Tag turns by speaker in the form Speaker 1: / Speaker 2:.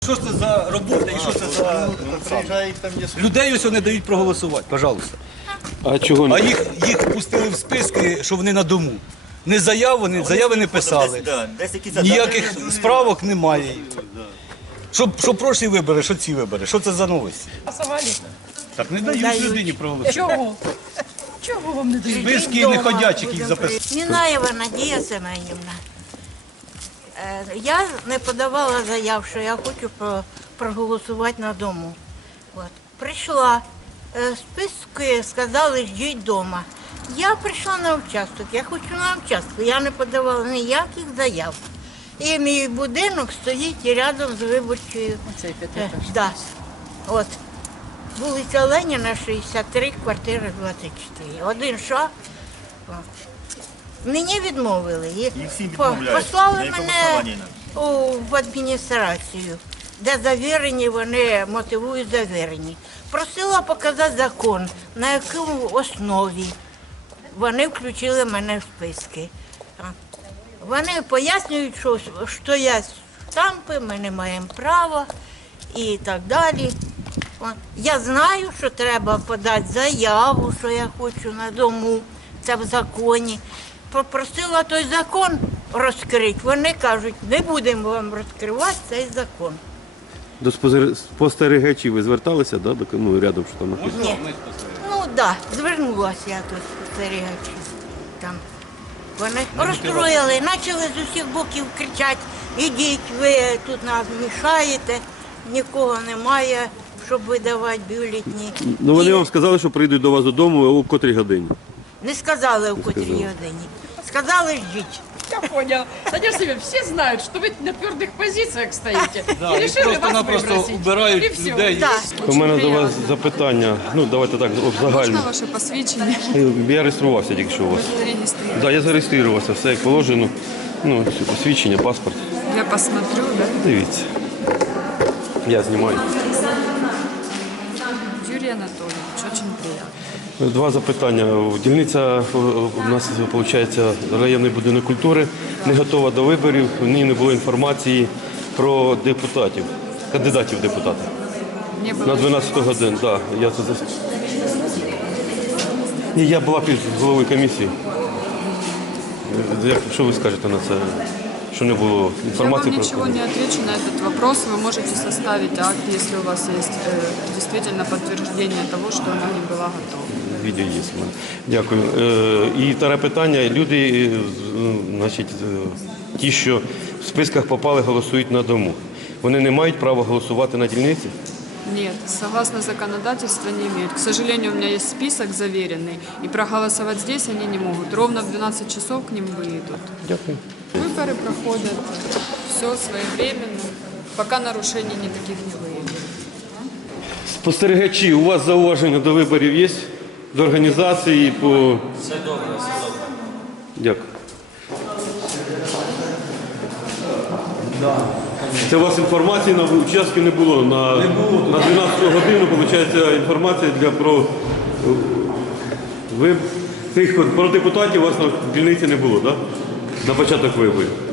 Speaker 1: Що ж це за робота і що це за... Людей ось не дають проголосувати, пожалуйста.
Speaker 2: А чого
Speaker 1: А
Speaker 2: не?
Speaker 1: їх пустили в списки, що вони на дому. Не заяви не писали. Ніяких справок немає. Що прошлі вибори, що ці вибори? Що це за новості? Так не дають людині проголосувати.
Speaker 3: Чого? Чого вам не дають?
Speaker 1: Списки неходячих їх записали.
Speaker 4: Мінаєва Надія Семенівна. Я не подавала заяв, що я хочу проголосувати на дому. От. Прийшла, списки сказали, ждіть вдома. Я прийшла на участок, я хочу на участку, я не подавала ніяких заяв. І мій будинок стоїть рядом з виборчою.
Speaker 3: Цей п'ятиэтажний.
Speaker 4: Да. От. Вулиця Леніна, 63, квартира 24. Один шаг. Мені відмовили. І послали мене в адміністрацію, де завірені, вони мотивують завірені. Просила показати закон, на якому основі вони включили мене в списки. Вони пояснюють, що є штампи, ми не маємо права і так далі. Я знаю, що треба подати заяву, що я хочу на дому, це в законі. Попросила той закон розкрити. Вони кажуть, не будемо вам розкривати цей закон.
Speaker 2: До спостерігачів ви зверталися, да? Рядом, що там написано?
Speaker 4: Ні. Ну так, звернулася я до спостерігачів. Там. Вони розстроїли, почали з усіх боків кричати, ідіть, ви тут нас мішаєте, нікого немає, щоб видавати бюлетні.
Speaker 2: Ну вони вам сказали, що прийдуть до вас додому о котрій годині.
Speaker 4: Не сказали, в котрій годині. Сказали, ждіть.
Speaker 3: Я понял. Надежда Семеновна, все знают, что вы на твердых позициях стоите.
Speaker 1: Да,
Speaker 3: И
Speaker 1: і
Speaker 3: решили вас
Speaker 1: просто-напросто
Speaker 3: выбросить.
Speaker 1: убирають
Speaker 3: И все.
Speaker 1: людей.
Speaker 4: Так.
Speaker 2: У мене до вас запитання, давайте так, загально.
Speaker 5: Можна ваше посвідчення?
Speaker 2: Я реєструвався тільки що у вас.
Speaker 5: Реєструю.
Speaker 2: Так, я зареєструвався, все як положено. Посвідчення, паспорт.
Speaker 5: Я посмотрю, да?
Speaker 2: Дивіться. Я знімаю.
Speaker 5: Юрий Анатольевич, очень приятно.
Speaker 2: Два запитання. Дільниця у нас, виходить, районний будинок культури не готова до виборів. В ній не було інформації про депутатів, кандидатів в депутати.
Speaker 5: Не было.
Speaker 2: На 12 годин, так. Ні, я була під головою комісії. Що ви скажете на це? Що не було
Speaker 5: Я вам
Speaker 2: інформації про
Speaker 5: ничего не отвечу на этот вопрос. Вы можете составить акт, если у вас есть действительно подтверждение того, что она не была готова.
Speaker 2: відео є в мене. Дякую. І таке питання. Люди, значить, ті, що в списках попали, голосують на дому. Вони не мають права голосувати на дільниці?
Speaker 5: Нет, согласно законодательству не имеют. К сожалению, у меня есть список заверенный, и проголосовать здесь они не могут. Ровно в 12 часов к ним выйдут.
Speaker 2: Дякую.
Speaker 5: Выборы проходят все своевременно, пока нарушений никаких не выявлено.
Speaker 2: Спостерігачі, у вас зауваження до виборів є? До організації по...
Speaker 1: Все добре, все добре.
Speaker 2: Дякую. Це у вас інформації на участку не було? На 12 годину, виходить, інформація про депутатів у вас на дільниці не було, так? На початок виборів.